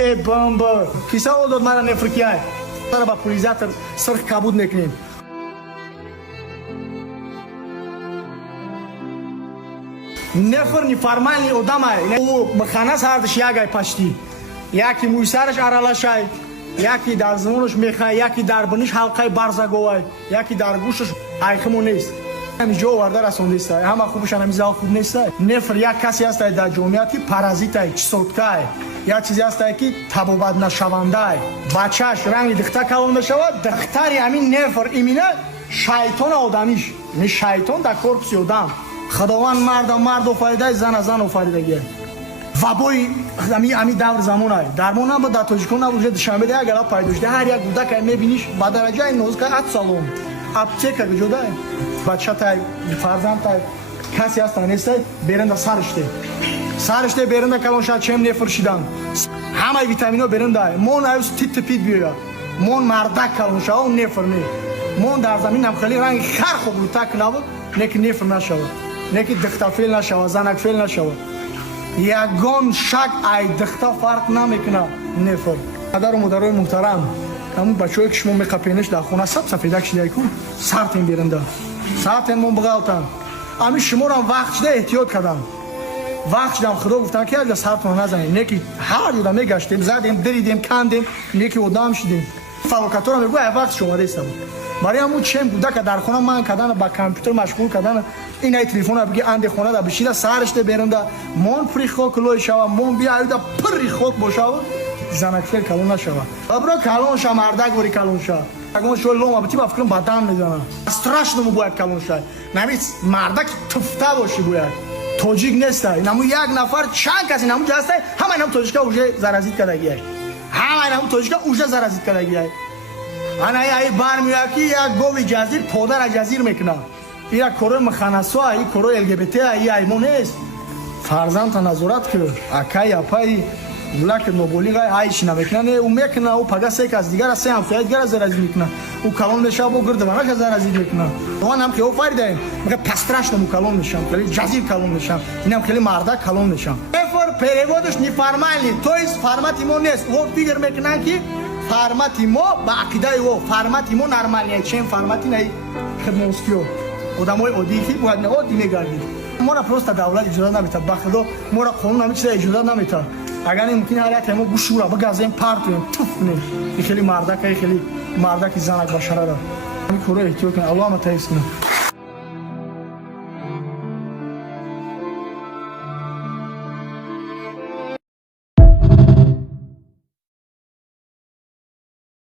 ای بامبا کیسا اول داد مرا نفرکیای سر با پولیزاتر سرخ کابود نکنیم نفر نیفرمانی آدمای او مخانه سردش یکای پشتی یکی موی سرش ارالشای یکی در زمانش میخوای یکی در بنیش حلقه برزگوای یکی در گوشش ایخمو نیست همینجا ورده رسونده است همه خوبش همیشه خوب نیست نفر یک کسی است در جمعیتی پارازیت است چسوتکای یا چیزی است که تبابت نشونده بچهش رنگ دختر کلون بشود دختری همین نفر ایمینه شیطان آدمیش می شیطان در کورپس آدم خداوند مرد آفریده زن آفریده و بوی امی دور زمان های درمان هم با در تاجیکان نبوده شنبه ده اگر پیدا شده هر یک کودک میبینیش با درجه این نوز که ات سالون اپتیکا جدا بچه تای فرزند تای کسی هست نیست برنده سرشته برنده کلون شد چهم نفرشیدن همه ویتامین ها برنده مون ایوز تیت پیت بیاید مون مردک کلون شد اون نفر نی مون در زمین هم خیلی رنگ خر خوب رو تک نبود نکی نفر نشود نکی دختر فیل نشود زنک فیل نشود یگان شک ای دختر فرق نمیکنه نفر مادر و مادرای محترم همون بچه‌ای که شما میقپینش در خونه سفیدک شده کن سرتین بیرنده سرتین من بغلتن امی شما رو وقت شده احتیاط کردم وقت شدم خدا گفتن که از سرتون نزنید نکی هر جوره میگشتیم زدیم دریدیم کندیم نکی ودام شدیم فلوکاتور میگه وقت شما نیستم برای همون چم بوده که در خونه من کردن با کامپیوتر مشغول کردن این ای تلفن بگی اند خونه دا بشیده سرش ده برنده مون پریخو کلوی شوا مون بیا ایدا پریخو باشاو زنک فر کلون نشوا ابرو کلون شا مردک وری کلون شا اگه شو لوم ابتی با فکرم بدن میزنه استراش نمو باید کلون شا نمیس مردک تفته باشی باید توجیک نیست نمو یک نفر چند کسی نمو جاسته همه نم توجیک اوجه زرازیت کردگیه همه نم توجیک اوجه زرازیت کردگیه انا ای بار میاکی یا گوی جزیر پودر جزیر میکنه یا کره مخانسو ای کره ال جی بی تی ای ایمونست فرزند نظارت کرد اکای اپای بلاک نوبولی گای ایش نمیکنه او میکنه او پگاس یک از دیگر سه هم فاید دیگر زرازی میکنه او کلون میشه با گرد مناش زرازی میکنه اون هم که او فایده میگه پستراش نمو کلون میشم خیلی جزیر کلون میشم اینم خیلی مردک کلون میشم افر پریودش نیفرمالی تویس فرماتی نیست او فیگر میکنه که فرماتی ما با عقیده او فرماتی ما نرمالیه چه فرماتی نه خدمتسکیو آدمای عادی که باید نه عادی میگردید ما را پروست دولت اجازه نمیده بخدا ما را قانون نمیده اجازه نمیده اگر ممکن حالت ما گوشورا بگازیم پارتیم خیلی مردک خیلی مردک زنک بشره را همین کورو احتیاط کن الله متعیس کنه